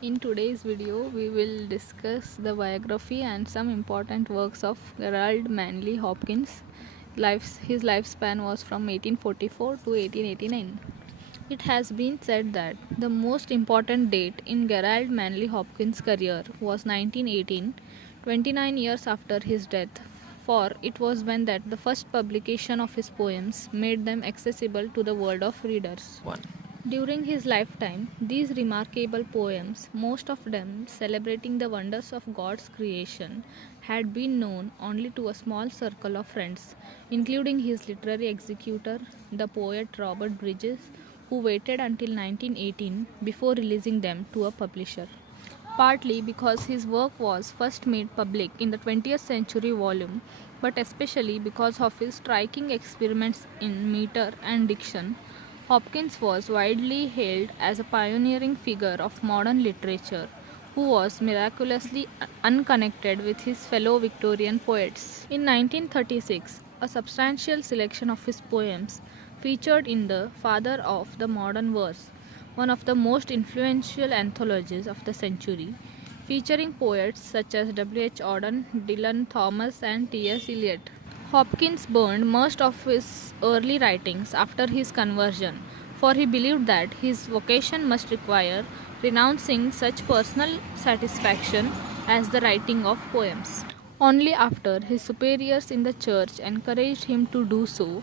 In today's video, we will discuss the biography and some important works of Gerald Manley Hopkins. His lifespan was from 1844 to 1889. It has been said that the most important date in Gerald Manley Hopkins' career was 1918, 29 years after his death, for it was when that the first publication of his poems made them accessible to the world of readers. During his lifetime, these remarkable poems, most of them celebrating the wonders of God's creation, had been known only to a small circle of friends, including his literary executor, the poet Robert Bridges, who waited until 1918 before releasing them to a publisher. Partly because his work was first made public in the 20th century volume, but especially because of his striking experiments in meter and diction, Hopkins was widely hailed as a pioneering figure of modern literature who was miraculously unconnected with his fellow Victorian poets. In 1936, a substantial selection of his poems featured in the Father of the Modern Verse, one of the most influential anthologies of the century, featuring poets such as W.H. Auden, Dylan Thomas, and T.S. Eliot. Hopkins burned most of his early writings after his conversion, for he believed that his vocation must require renouncing such personal satisfaction as the writing of poems. Only after his superiors in the church encouraged him to do so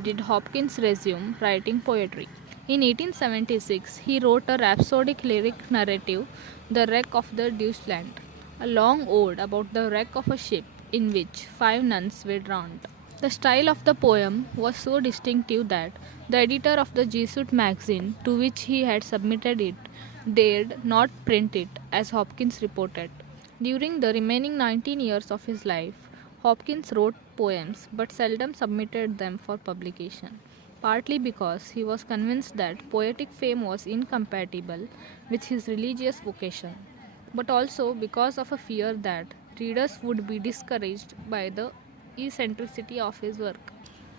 did Hopkins resume writing poetry. In 1876, he wrote a rhapsodic lyric narrative, The Wreck of the Deutschland, a long ode about the wreck of a ship in which 5 nuns were drowned. The style of the poem was so distinctive that the editor of the Jesuit magazine to which he had submitted it dared not print it, as Hopkins reported. During the remaining 19 years of his life, Hopkins wrote poems but seldom submitted them for publication, partly because he was convinced that poetic fame was incompatible with his religious vocation, but also because of a fear that readers would be discouraged by the eccentricity of his work.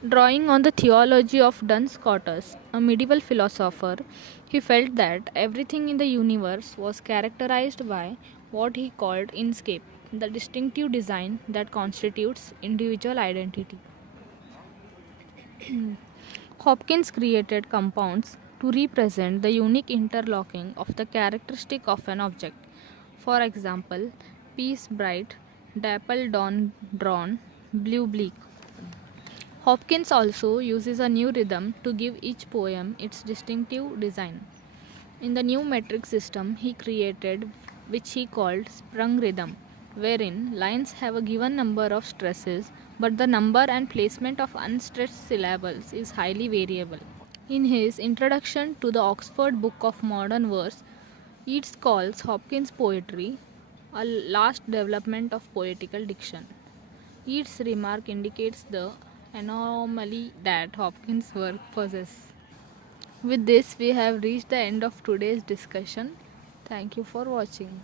Drawing on the theology of Duns Scotus, a medieval philosopher, he felt that everything in the universe was characterized by what he called inscape, the distinctive design that constitutes individual identity. Hopkins created compounds to represent the unique interlocking of the characteristic of an object. For example, peace bright, dapple dawn drawn, blue bleak. Hopkins also uses a new rhythm to give each poem its distinctive design. In the new metric system he created, which he called sprung rhythm, wherein lines have a given number of stresses, but the number and placement of unstressed syllables is highly variable. In his introduction to the Oxford Book of Modern Verse, Yeats calls Hopkins' poetry a last development of poetical diction. Yeats' remark indicates the anomaly that Hopkins' work possesses. With this, we have reached the end of today's discussion. Thank you for watching.